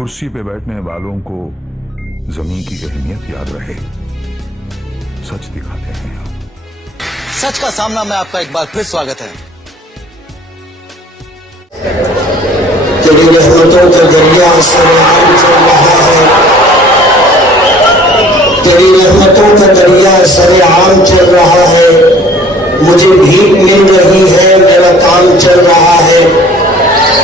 कुर्सी पे बैठने वालों को जमीन की अहमियत याद रहे, सच दिखाते हैं हम। सच का सामना में आपका एक बार फिर स्वागत है। तेरी रहमतों का दरिया सरेआम चल रहा है, तेरी रहमतों का दरिया सरेआम चल रहा है। मुझे भीख मिल रही है, मेरा काम चल रहा है।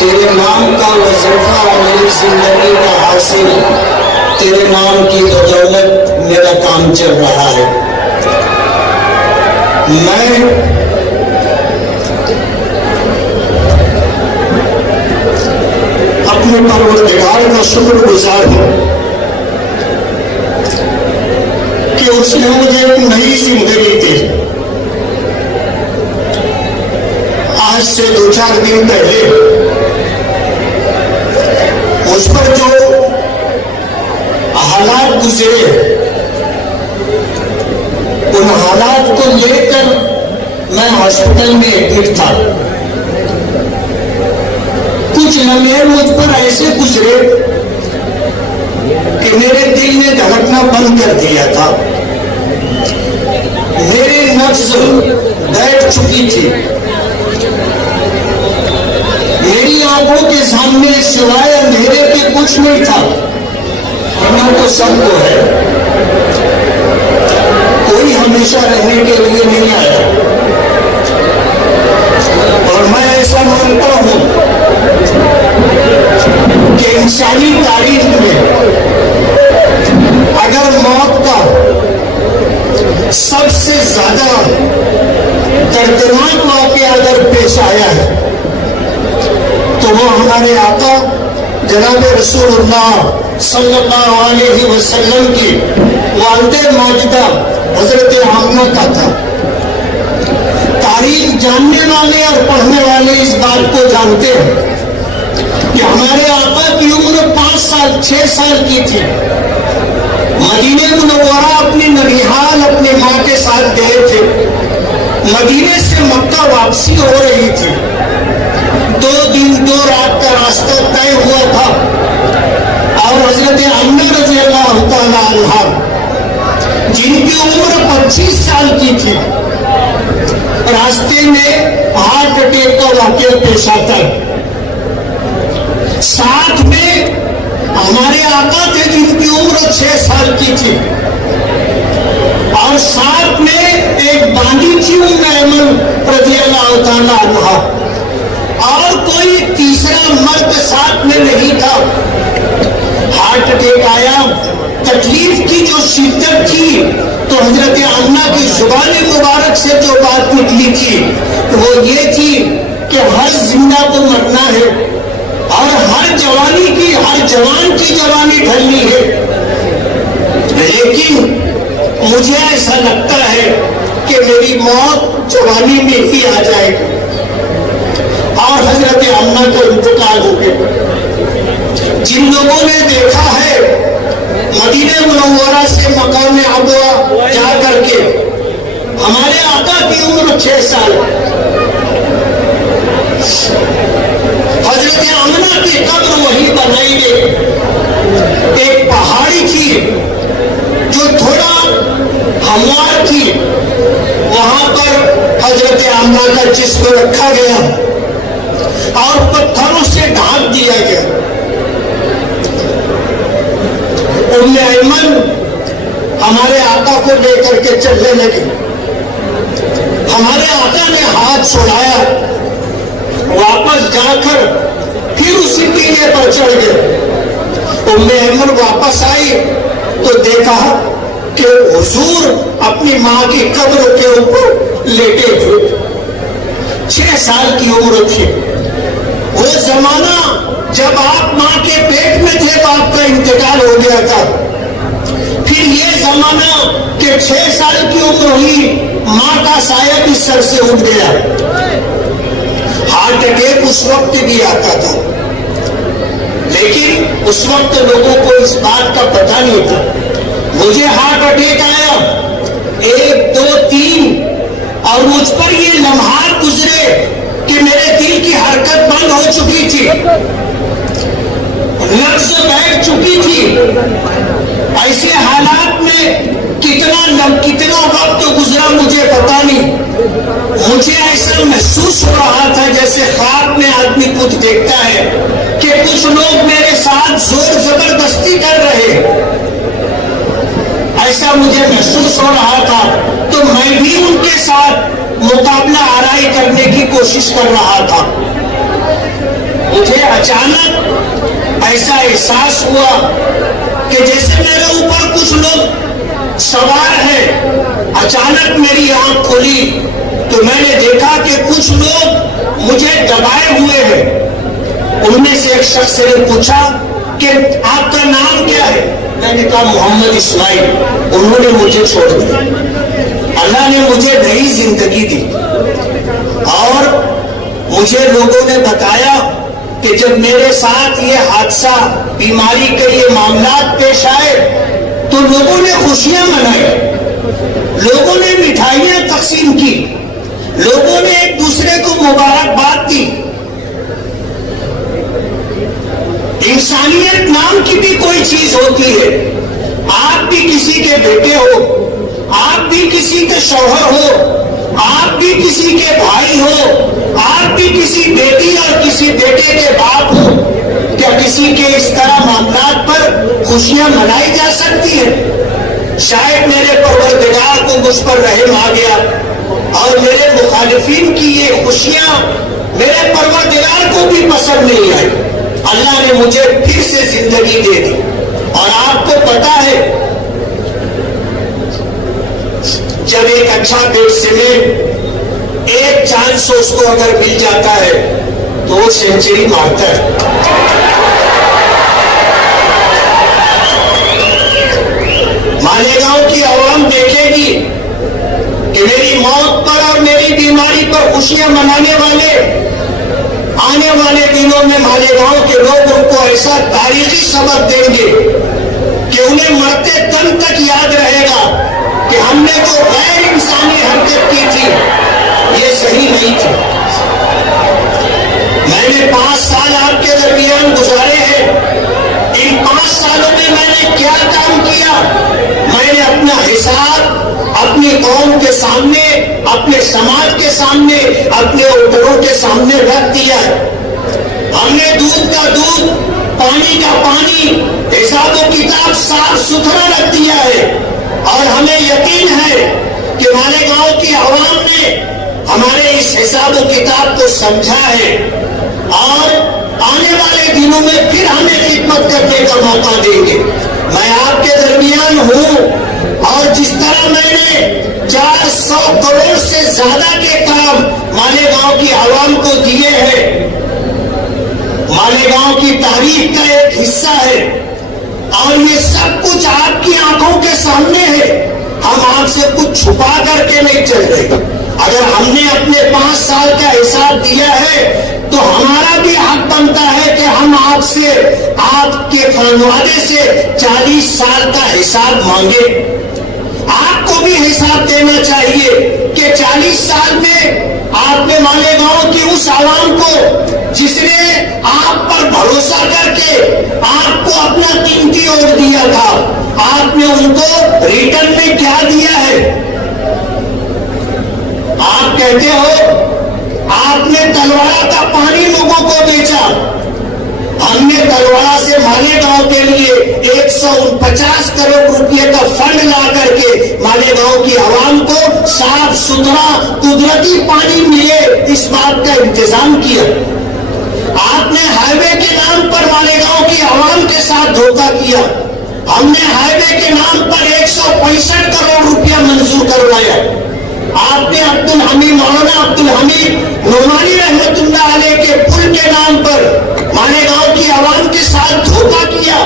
तेरे नाम का वजीफा मेरी जिंदगी का हासिल, तेरे नाम की बदौलत मेरा काम चल रहा है। मैं अपने परवरदिगार का शुक्रगुजार हूं कि उसने मुझे एक नई जिंदगी दी। आज से 2-4 दिन पहले उस पर जो हालात गुजरे, उन हालात को लेकर मैं हॉस्पिटल में एडमिट था। कुछ लम्हे मुझ पर ऐसे गुजरे कि मेरे दिल ने धड़कना बंद कर दिया था। मेरी नब्ज बैठ चुकी थी। मेरी आंखों के सामने सिवाय अंधेरे के कुछ नहीं था। होना तो सबको है, कोई हमेशा रहने के लिए नहीं आया। और मैं ऐसा मानता हूं कि इंसानी तारीख में अगर मौत का सबसे ज्यादा दर्दनाक वाकया अगर पेश आया है तो वो हमारे आका जनाब रसूलुल्लाह सल्लल्लाहु अलैहि वसल्लम की वालिदे मौजूदा हजरत आमना का था। तारीख जानने वाले और पढ़ने वाले इस बात को जानते हैं कि हमारे आका की उम्र 6 साल की थी। मदीने मुनव्वरा अपनी ननिहाल अपनी माँ के साथ गए थे। मदीने से मक्का वापसी हो रही थी। 2 दिन 2 रात का रास्ता तय हुआ था और हजरत आमना रज़ी अल्लाह तआला अन्हा जिनकी उम्र 25 साल की थी, रास्ते में हार्ट अटैक का वाकया पेश आता है। साथ में हमारे आका थे जिनकी उम्र 6 साल की थी और साथ में एक बांदी थी उम्मे ऐमन रज़ी अल्लाह तआला अन्हा और कोई तीसरा मर्द साथ में नहीं था। हार्ट अटैक आया। तकलीफ की जो शिद्दत थी तो हजरत आमना की जुबान मुबारक से जो बात निकली थी वो ये थी कि हर जिंदा को मरना है और हर जवान की जवानी ढलनी है। लेकिन मुझे ऐसा लगता है कि मेरी मौत जवानी में ही आ जाएगी। और हजरत आमना का इंतकाल हो गया। जिन लोगों ने देखा है मदीने मुनव्वरा से मकाम अबवा जा करके हमारे आका की उम्र 6 साल, हजरत आमना की कब्र वही बनाई गई। एक पहाड़ी थी जो थोड़ा हमवार थी, वहां पर हजरत आमना का जिस्म रखा गया और पत्थरों से ढांक दिया गया। उम्मे ऐमन हमारे आका को लेकर के चलने लगे। हमारे आका ने हाथ छुड़ाया, वापस जाकर फिर उसी टीले पर चढ़ गए। उम्मे ऐमन वापस आई तो देखा कि हुजूर अपनी माँ की कब्र के ऊपर लेटे थे। 6 साल की उम्र थी। वो जमाना जब आप माँ के पेट में थे तो आपका इंतकाल हो गया था। फिर ये जमाना कि 6 साल की उम्र हुई, माँ का साया भी सर से उठ गया। हार्ट अटैक उस वक्त भी आता था, लेकिन उस वक्त लोगों को इस बात का पता नहीं था। मुझे हार्ट अटैक आया 1, 2, 3 और मुझ पर ये लम्हात गुजरे कि मेरे दिल की हरकत बंद हो चुकी थी। लफ्ज बैठ चुकी थी। ऐसे हालात में कितना वक्त गुजरा मुझे पता नहीं। मुझे ऐसा महसूस हो रहा था जैसे ख्वाब में आदमी कुछ देखता है कि कुछ लोग मेरे साथ जोर जबरदस्ती कर रहे, ऐसा मुझे महसूस हो रहा था। तो मैं भी उनके साथ मुकाबला आराई करने की कोशिश कर रहा था। मुझे अचानक ऐसा एहसास हुआ कि जैसे मेरे ऊपर कुछ लोग सवार है। अचानक मेरी आंख खुली तो मैंने देखा कि कुछ लोग मुझे दबाए हुए हैं। उनमें से एक शख्स ने पूछा कि आपका नाम क्या है? मैंने कहा मोहम्मद इस्माइल। उन्होंने मुझे छोड़ दिया। अल्लाह ने मुझे नई जिंदगी दी और मुझे लोगों ने बताया कि जब मेरे साथ ये हादसा, बीमारी के ये मामलात पेश आए तो लोगों ने खुशियां मनाई, लोगों ने मिठाइयां तकसीम की, लोगों ने एक दूसरे को मुबारकबाद दी। इंसानियत नाम की भी कोई चीज होती है। आप भी किसी के बेटे हो, आप भी किसी के शौहर हो, आप भी किसी के भाई हो, आप भी किसी बेटी और किसी बेटे के बाप हो। क्या किसी के इस तरह मामलात पर खुशियां मनाई जा सकती है? शायद मेरे परवरदिगार को मुझ पर रहम आ गया और मेरे मुखालिफिन की ये खुशियां मेरे परवरदिगार को भी पसंद नहीं आई। अल्लाह ने मुझे फिर से जिंदगी दे दी। और आपको पता है, जब एक अच्छा बैट्समैन एक चांस उसको अगर मिल जाता है तो वो सेंचुरी मारता है। मालेगांव की आवाम देखेगी कि मेरी मौत पर और मेरी बीमारी पर खुशियां मनाने वाले आने वाले दिनों में मालेगांव के लोग उनको ऐसा तारीखी सबक देंगे कि उन्हें मरते दम तक याद रहेगा कि हमने जो गैर इंसानी हरकत की थी ये सही नहीं थी। मैंने 5 साल आपके दरमियान गुजारे हैं। इन 5 सालों में मैंने क्या काम किया? मैंने अपना हिसाब अपनी कौम के सामने, अपने समाज के सामने, अपने वोटरों के सामने रख दिया है। हमने दूध का दूध, पानी का पानी, हिसाब व किताब साफ सुथरा रख दिया है। और हमें यकीन है कि मालेगांव की आवाम ने हमारे इस हिसाब व किताब को समझा है और आने वाले दिनों में फिर हमें खिदमत करने का मौका देंगे। मैं आपके दरमियान हूं और जिस तरह मैंने 400 करोड़ से ज्यादा के काम मालेगांव की आवाम को दिए हैं, मालेगांव की तारीख का एक हिस्सा है और ये सब कुछ आपकी आंखों के सामने है। हम आपसे कुछ छुपा करके नहीं चल रहे। अगर हमने अपने 5 साल का हिसाब दिया है तो हमारा भी हक बनता है कि हम आपसे, आपके खानवादे से 40 साल का हिसाब मांगे। आपको भी हिसाब देना चाहिए कि 40 साल में आपने मालेगांव की उस आवाम को जिसने आप पर भरोसा करके आपको अपना कीमती वोट दिया था, आपने उनको रिटर्न में क्या दिया है? आप कहते हो आपने तलवाड़ा का पानी लोगों को बेचा। हमने तलवाड़ा से मालेगांव के लिए 149 करोड़ रुपए का फंड ला करके मालेगांव की आवाम को साफ सुथरा कुदरती पानी मिले इस बात का इंतजाम किया। आपने हाईवे के नाम पर मालेगांव की आवाम के साथ धोखा किया। हमने हाईवे के नाम पर 165 करोड़ रुपया मंजूर करवाया। आपने अब्दुल हमीद, मौलाना अब्दुल हमीद नोमानी रहमतुल्लाह अलैह के पुल के नाम पर मालेगांव की आवाम के साथ धोखा किया।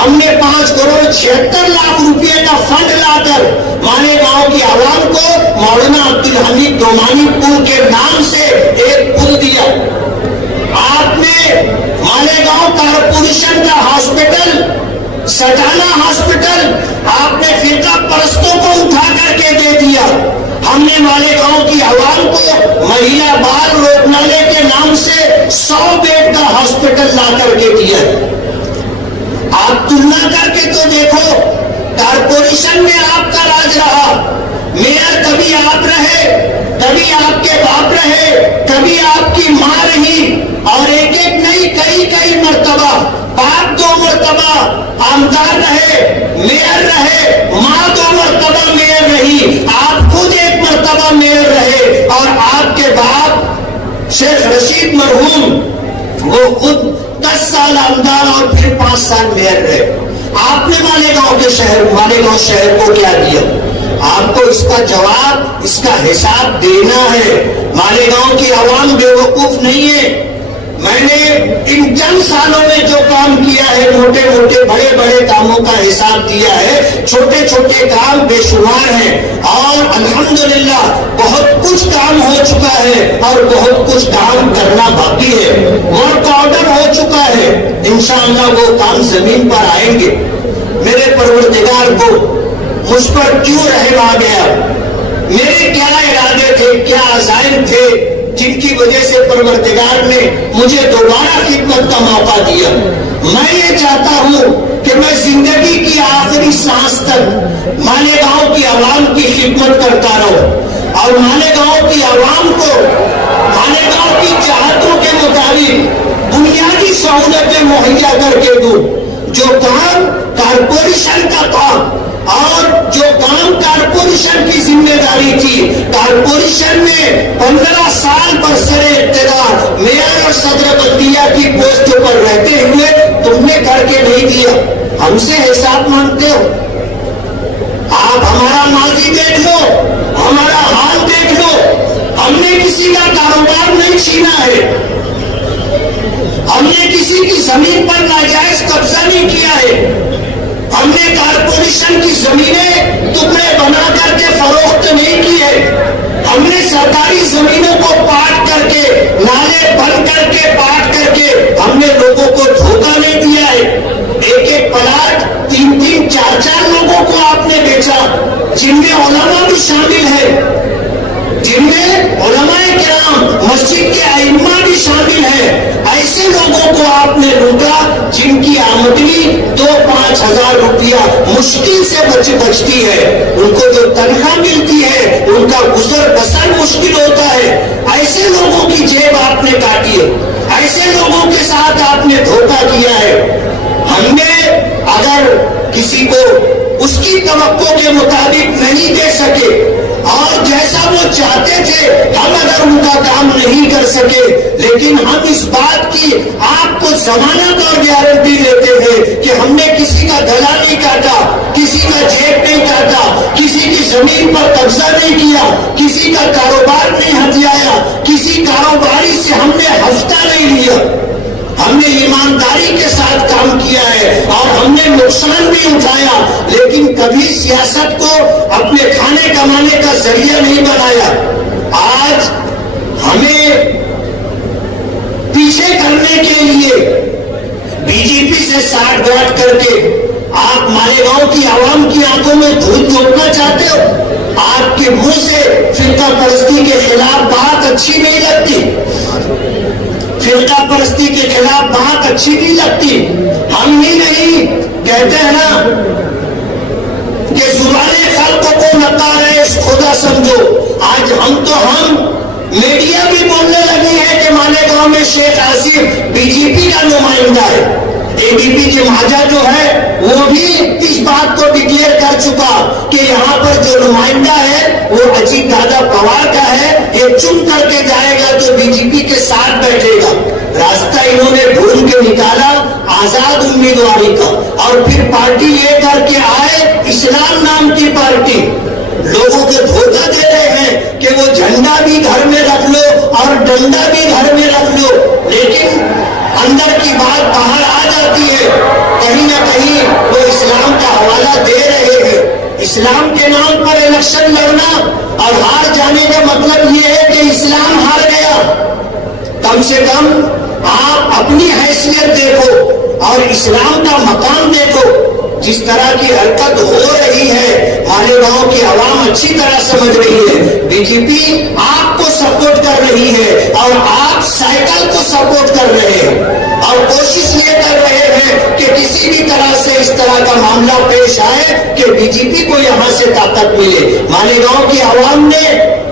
हमने 5 करोड़ 76 लाख रुपए का फंड लाकर मालेगांव की आवाम को मौलाना अब्दुल हमीद नोमानी पुल के नाम से एक पुल दिया। आपने मालेगांव कारपोरेशन का हॉस्पिटल, सटाना हॉस्पिटल, आपने फिरका परस्तों को उठा करके दे दिया। हमने मालेगांव की आवाम को महिला बाल रोकनालय के नाम से 100 बेड का हॉस्पिटल ला करके दिया। तुलना करके तो देखो, कारपोरेशन में आपका राज रहा, मेयर कभी आप रहे, कभी आपके बाप रहे, कभी आपकी माँ रही, और एक एक नहीं कई मर्तबा, बाप 2 मर्तबा आमदार रहे, मेयर रहे, माँ 2 मर्तबा मेयर रही, आप खुद 1 मर्तबा मेयर रहे, और आपके बाप शेख रशीद मरहूम वो खुद 10 साल आमदार और फिर 5 साल मेयर रहे। आपने मालेगांव शहर को क्या दिया? आपको इसका जवाब, इसका हिसाब देना है। मालेगांव की आवाम बेवकूफ नहीं है। मैंने इन चंद सालों में जो काम किया है, मोटे मोटे बड़े बड़े कामों का हिसाब दिया है, छोटे छोटे काम बेशुमार हैं, और अल्हम्दुलिल्लाह बहुत कुछ काम हो चुका है और बहुत कुछ काम करना बाकी है। वर्क ऑर्डर हो चुका है, इंशाअल्लाह वो काम जमीन पर आएंगे। मेरे परवरदिगार को मुझ पर क्यों रहम आ गया? मेरे क्या इरादे थे, क्या अज़ाइम थे, जिनकी वजह से परवरदिगार ने मुझे दोबारा खिदमत का मौका दिया। मैं ये चाहता हूँ कि मैं जिंदगी की आखिरी सांस तक मालेगांव की आवाम की खिदमत करता रहूं, और मालेगांव की आवाम को मालेगांव की चाहतों के मुताबिक बुनियादी सहूलतें मुहैया करके दूं। जो काम कारपोरेशन का काम, और जो काम कारपोरेशन की जिम्मेदारी थी, कारपोरेशन में 15 साल बरसरे इक़्तिदार मेयर और सदर बल्दिया की पोस्टों पर रहते हुए तुमने करके नहीं दिया, हमसे हिसाब मांगते हो। आप हमारा माजी देख लो, हमारा हाल देख लो, हमने किसी का कारोबार नहीं छीना है, हमने किसी की जमीन पर नाजायज कब्जा नहीं किया है, हमने कारपोरेशन की जमीनें टुकड़े बना करके फरोख्त नहीं किए, हमने सरकारी जमीनों को पाट करके, नाले बंद करके, पाट करके हमने लोगों को धोखा नहीं दिया है। एक एक प्लाट 3-3, 4-4 लोगों को आपने बेचा, जिनमें उलमा भी शामिल है, जिनमें उलमाए किराम, मस्जिद के आइम्मा भी शामिल है। ऐसे लोगों को आपने लूटा जिनकी आमदनी 2-5 हजार रुपया मुश्किल से बचती है, उनको जो तनख्वाह मिलती है उनका गुजर बसर मुश्किल होता है। ऐसे लोगों की जेब आपने काटी है, ऐसे लोगों के साथ आपने धोखा किया है। हमने अगर किसी को उसकी तवक्को के मुताबिक नहीं दे सके, और जैसा वो चाहते थे हम अगर उनका काम नहीं कर सके, लेकिन हम इस बात की आपको जमानत और गारंटी देते हैं कि हमने किसी का गला नहीं काटा, किसी का जेब नहीं काटा, किसी की जमीन पर कब्जा नहीं किया, किसी का कारोबार नहीं हथियाया, किसी कारोबारी से हमने हफ्ता नहीं लिया। हमने ईमानदारी के साथ काम किया है और हमने नुकसान भी उठाया, लेकिन कभी सियासत को अपने खाने कमाने का जरिया नहीं बनाया। आज हमें पीछे करने के लिए बीजेपी से साठ गांठ करके आप मालेगांव की आवाम की आंखों में धूल झोंकना चाहते हो। आपके मुंह से फिरका परस्ती के खिलाफ बात अच्छी नहीं लगती, फिरका परस्ती के खिलाफ बात अच्छी नहीं लगती। हम ही नहीं कहते हैं ना कि जुबाने खल्क को नकारे खुदा समझो। आज हम मीडिया भी बोलने लगी है कि मालेगांव में शेख आसिफ बीजेपी का नुमाइंदा है। एबीपी के महाजा जो है वो भी इस बात को डिक्लेयर कर चुका कि यहाँ पर जो नुमाइंदा है वो अजीत दादा पवार का है, ये चुन करके जाएगा तो बीजेपी के साथ बैठेगा। रास्ता इन्होंने ढूंढ के निकाला आजाद उम्मीदवारी का, और फिर पार्टी लेकर के आए इस्लाम नाम की पार्टी। लोगों को धोखा दे रहे हैं कि वो झंडा भी घर में रख लो और डंडा भी घर में रख लो, लेकिन अंदर की बात बाहर आ जाती है। कहीं ना कहीं वो इस्लाम का हवाला दे रहे हैं। इस्लाम के नाम पर इलेक्शन लड़ना और हार जाने का मतलब ये है कि इस्लाम हार गया। कम से कम आप अपनी हैसियत देखो और इस्लाम का मकाम देखो। जिस तरह की हरकत हो रही है मालेगांव की आवाम अच्छी तरह समझ रही है। बीजेपी आपको सपोर्ट कर रही है और आप साइकिल को सपोर्ट कर रहे हैं, और कोशिश ये कर रहे हैं कि किसी भी तरह से इस طرح کا معاملہ پیش آئے کہ بی جے پی کو یہاں سے طاقت ملے. مالیگاؤں کی عوام نے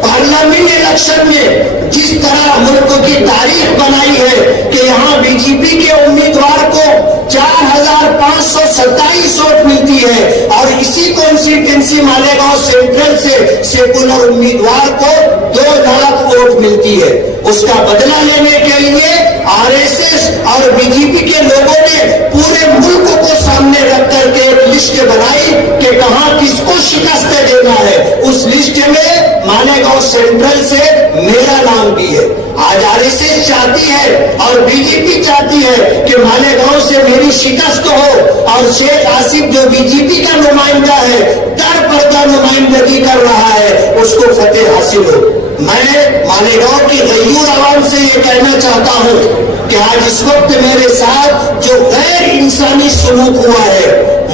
پارلیمنٹ الیکشن میں جس طرح ملک کی تاریخ بنائی ہے کہ یہاں بی جے پی کے امیدوار کو 4527 ووٹ ملتی ہے اور اسی کانسٹیٹوئنسی مالیگاؤں سینٹرل سے سیکولر امیدوار کو 2 لاکھ ووٹ ملتی ہے. اس کا بدلہ لینے کے لیے آر ایس ایس اور بی جے پی کے لوگوں نے پورے ملک کو سامنے رکھ کر کے ایک لسٹ بنائی کہ کہاں کس کو شکست دینا ہے. اس لسٹ میں مالیگاؤں سینٹرل سے میرا نام بھی ہے. آج آر ایس ایس چاہتی ہے اور بی جے پی چاہتی ہے کہ مالیگاؤں سے میری شکست ہو اور شیخ آصف جو بی جے پی کا نمائندہ ہے در پردہ نمائندگی کر رہا ہے اس کو فتح حاصل ہو. میں مالیگاؤں کی غیور عوام سے یہ کہنا چاہتا ہوں کہ آج اس وقت میرے ساتھ جو غیر انسانی سلوک ہوا ہے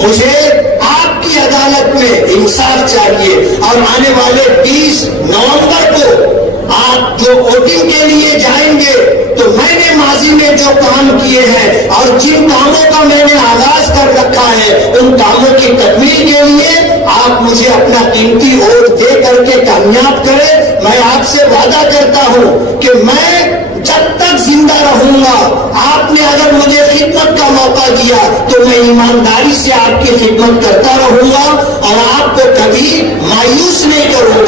مجھے آپ کی عدالت میں انصاف چاہیے اور آنے والے 20 نومبر کو آپ جو ووٹنگ کے لیے جائیں گے تو میں نے ماضی میں جو کام کیے ہیں اور جن کاموں کا میں نے آغاز کر رکھا ہے ان کاموں کی تکمیل کے لیے آپ مجھے اپنا قیمتی ووٹ دے کر کے کامیاب کریں. میں آپ سے وعدہ کرتا ہوں کہ میں جب تک زندہ رہوں گا آپ نے اگر مجھے خدمت کا موقع دیا تو میں ایمانداری سے آپ کی خدمت کرتا رہوں گا اور آپ کو کبھی مایوس نہیں کروں گا.